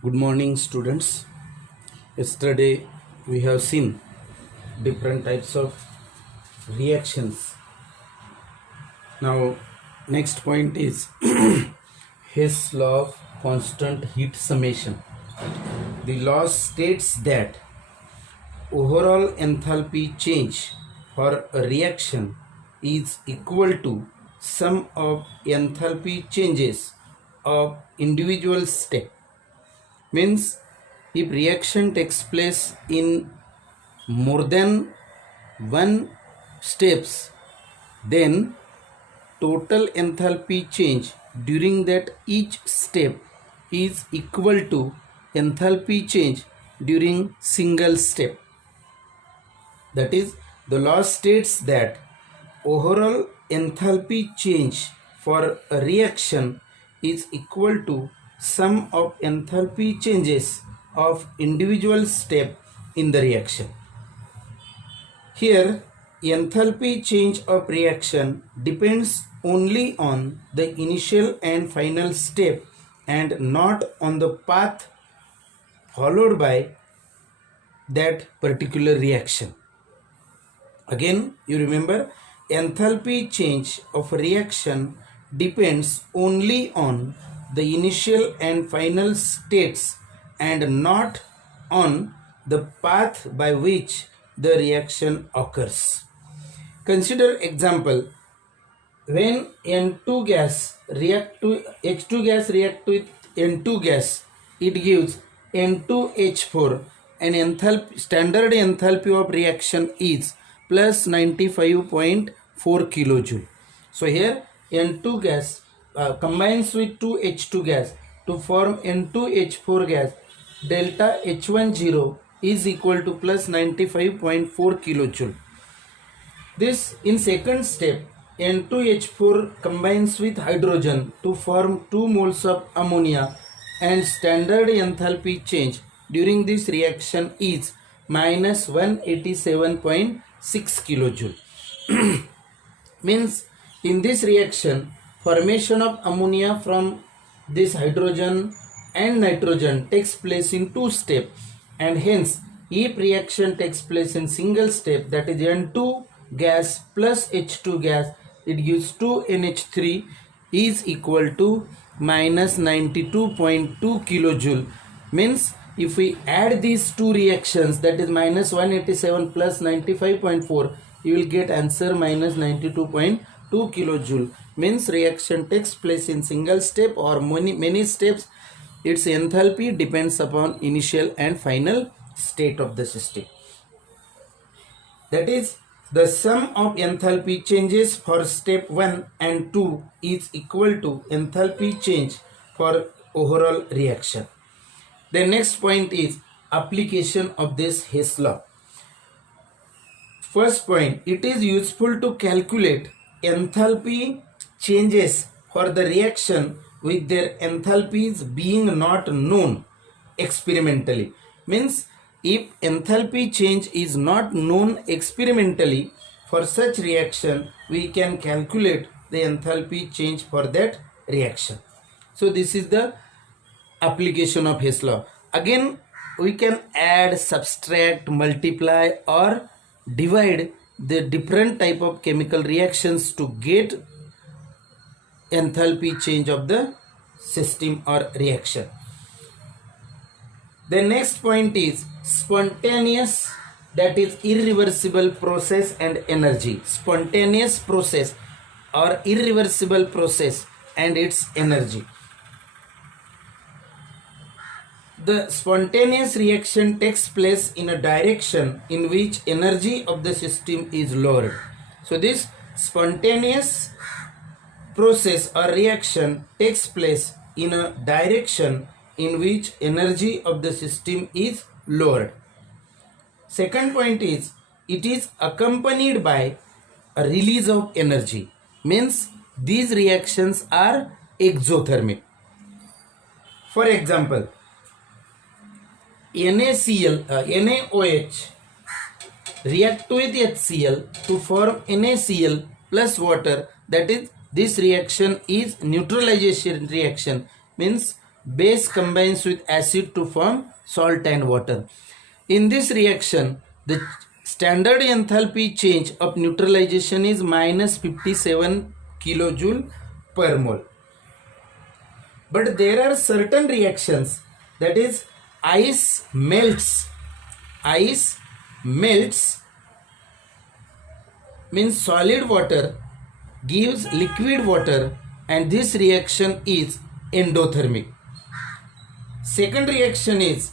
Good morning, students. Yesterday we have seen different types of reactions. Now, next point is Hess law of constant heat summation. The law states that overall enthalpy change for a reaction is equal to sum of enthalpy changes of individual step. Means if reaction takes place in more than one steps, then total enthalpy change during that each step is equal to enthalpy change during single step. That is, the law states that overall enthalpy change for a reaction is equal to sum of enthalpy changes of individual step in the reaction. Here, enthalpy change of reaction depends only on the initial and final step and not on the path followed by that particular reaction. Again, you remember, enthalpy change of reaction depends only on the initial and final states and not on the path by which the reaction occurs. Consider example, when N2 gas react to H2 gas react with N2 gas, it gives N2H4 and standard enthalpy of reaction is plus 95.4 kilojoule. So here N2 gas combines with 2H2 gas to form N2H4 gas. Delta H10 is equal to plus 95.4 kilojoule. This in second step, N2H4 combines with hydrogen to form 2 moles of ammonia, and standard enthalpy change during this reaction is minus 187.6 kilojoule. Means in this reaction, formation of ammonia from this hydrogen and nitrogen takes place in two steps, and hence if reaction takes place in single step, that is N2 gas plus H2 gas, it gives 2NH3 is equal to minus 92.2 kilojoule. Means if we add these two reactions, that is minus 187 plus 95.4, you will get answer minus 92.2 kilojoule. Means reaction takes place in single step or many steps. Its enthalpy depends upon initial and final state of the system. That is, the sum of enthalpy changes for step 1 and 2 is equal to enthalpy change for overall reaction. The next point is application of this Hess law. First point, it is useful to calculate enthalpy changes for the reaction with their enthalpies being not known experimentally. Means if enthalpy change is not known experimentally, for such reaction we can calculate the enthalpy change for that reaction. So this is the application of Hess law. Again, we can add, subtract, multiply or divide the different type of chemical reactions to get enthalpy change of the system or reaction. The next point is spontaneous, that is irreversible process and energy. Spontaneous process or irreversible process and its energy. The spontaneous reaction takes place in a direction in which energy of the system is lowered. So this spontaneous process or reaction takes place in a direction in which energy of the system is lowered. Second point is it is accompanied by a release of energy. Means these reactions are exothermic. For example, NaOH react with HCl to form NaCl plus water. That is, this reaction is neutralization reaction. Means base combines with acid to form salt and water. In this reaction, the standard enthalpy change of neutralization is minus 57 kilojoule per mole. But there are certain reactions, that is ice melts means solid water gives liquid water, and this reaction is endothermic. Second reaction is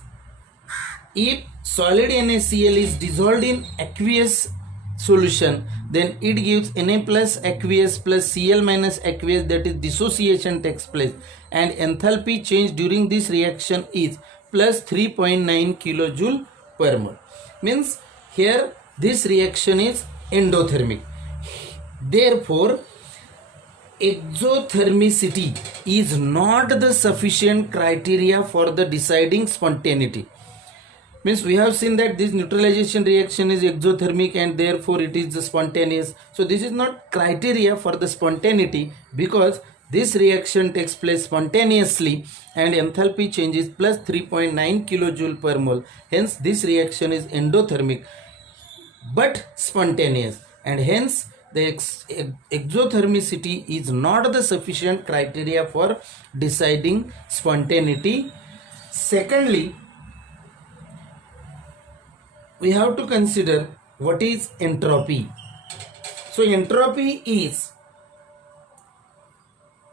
if solid NaCl is dissolved in aqueous solution, then it gives Na plus aqueous plus Cl minus aqueous, that is dissociation takes place, and enthalpy change during this reaction is plus 3.9 kilojoule per mole. Means here this reaction is endothermic. Therefore, exothermicity is not the sufficient criteria for the deciding spontaneity. Means we have seen that this neutralization reaction is exothermic and therefore it is spontaneous. So this is not criteria for the spontaneity, because this reaction takes place spontaneously and enthalpy change is plus 3.9 kilojoule per mole. Hence this reaction is endothermic but spontaneous, and hence the exothermicity is not the sufficient criteria for deciding spontaneity. Secondly, we have to consider what is entropy. So entropy is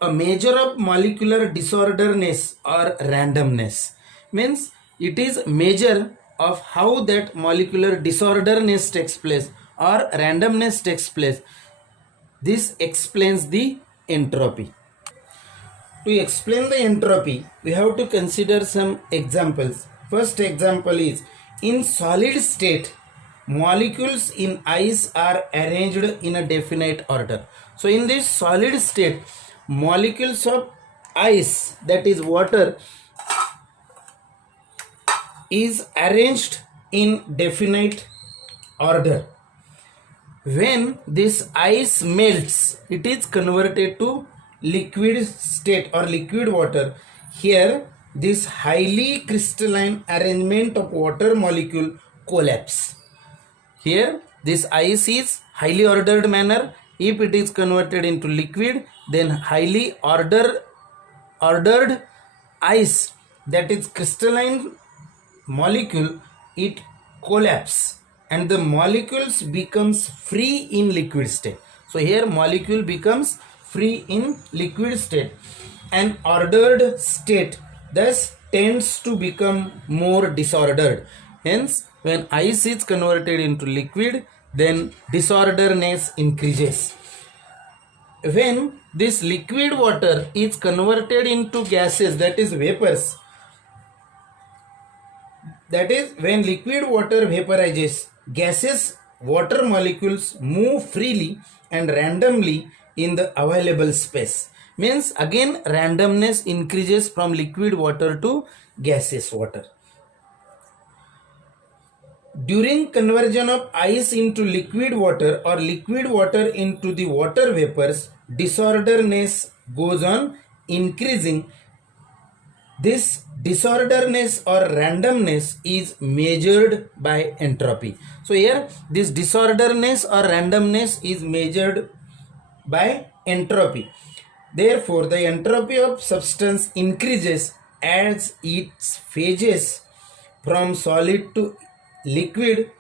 a measure of molecular disorderness or randomness. Means it is measure of how that molecular disorderness takes place or randomness takes place. This explains the entropy. To explain the entropy, we have to consider some examples. First example is, in solid state, molecules in ice are arranged in a definite order. So in this solid state, molecules of ice, that is water, is arranged in definite order. When this ice melts, it is converted to liquid state or liquid water. Here this highly crystalline arrangement of water molecule collapse. Here this ice is highly ordered manner. If it is converted into liquid, then highly ordered ice, that is crystalline molecule, it collapse and the molecules becomes free in liquid state. So here molecule becomes free in liquid state. An ordered state thus tends to become more disordered. Hence when ice is converted into liquid, then disorderness increases. When this liquid water is converted into gases, that is vapors, that is when liquid water vaporizes, gases, water molecules move freely and randomly in the available space. Means again randomness increases from liquid water to gaseous water. During conversion of ice into liquid water or liquid water into the water vapors, disorderness goes on increasing. This disorderness or randomness is measured by entropy. So here this disorderness or randomness is measured by entropy. Therefore the entropy of substance increases as it phases from solid to liquid,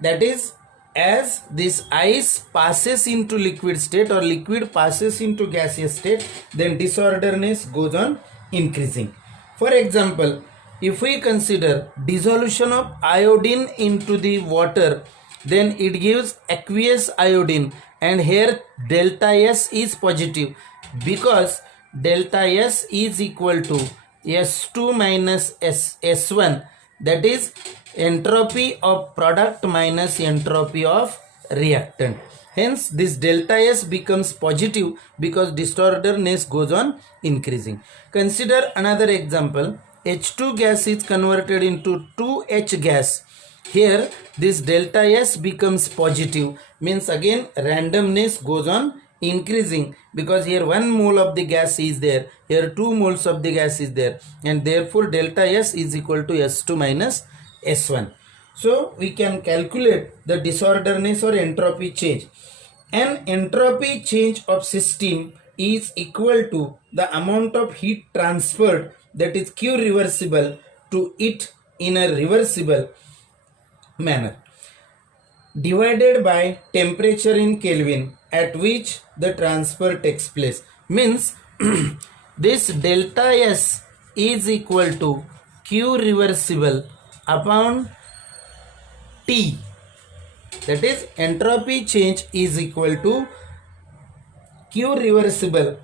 that is as this ice passes into liquid state or liquid passes into gaseous state, then disorderness goes on increasing. For example, if we consider dissolution of iodine into the water, then it gives aqueous iodine, and here delta S is positive because delta S is equal to S2 minus S1, that is entropy of product minus entropy of reactant. Hence this delta S becomes positive because disorderness goes on increasing. Consider another example. H2 gas is converted into 2H gas. Here this delta S becomes positive, means again randomness goes on increasing, because here 1 mole of the gas is there, here 2 moles of the gas is there, and therefore delta S is equal to S2 minus S1. So we can calculate the disorderness or entropy change. An entropy change of system is equal to the amount of heat transferred, that is Q reversible, to it in a reversible manner, divided by temperature in Kelvin at which the transfer takes place. Means this delta S is equal to Q reversible upon T. That is, entropy change is equal to Q reversible,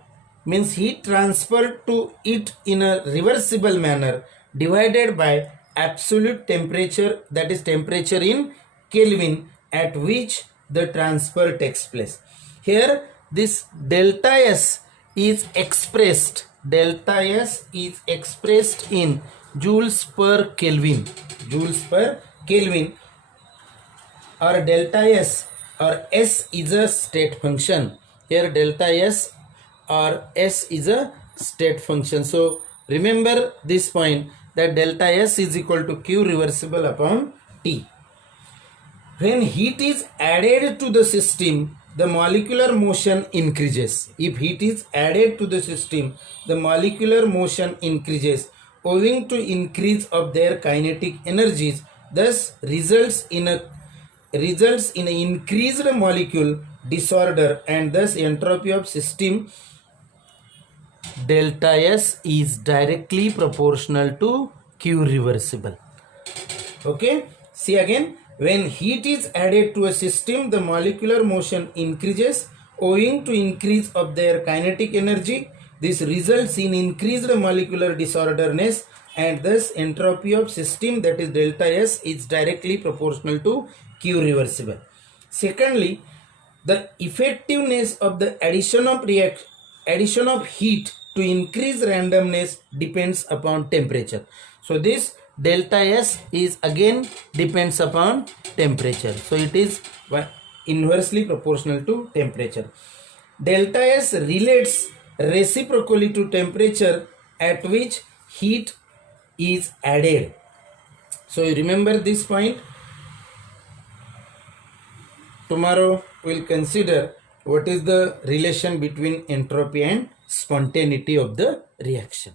means heat transferred to it in a reversible manner, divided by absolute temperature, that is temperature in Kelvin at which the transfer takes place. Here this delta S is expressed, delta S is expressed in joules per Kelvin, joules per Kelvin, or delta S or S is a state function. Here delta S or S is a state function. So remember this point, that delta S is equal to Q reversible upon T. When heat is added to the system, the molecular motion increases. If heat is added to the system, the molecular motion increases owing to increase of their kinetic energies, thus results in an increased molecule disorder, and thus entropy of system delta S is directly proportional to Q reversible. Okay, see again, when heat is added to a system, the molecular motion increases owing to increase of their kinetic energy. This results in increased molecular disorderness, and thus entropy of system, that is delta S, is directly proportional to Q reversible. Secondly, the effectiveness of the addition of heat to increase randomness depends upon temperature. So this delta S is again depends upon temperature. So it is inversely proportional to temperature. Delta S relates reciprocally to temperature at which heat is added. So you remember this point. Tomorrow we will consider what is the relation between entropy and spontaneity of the reaction.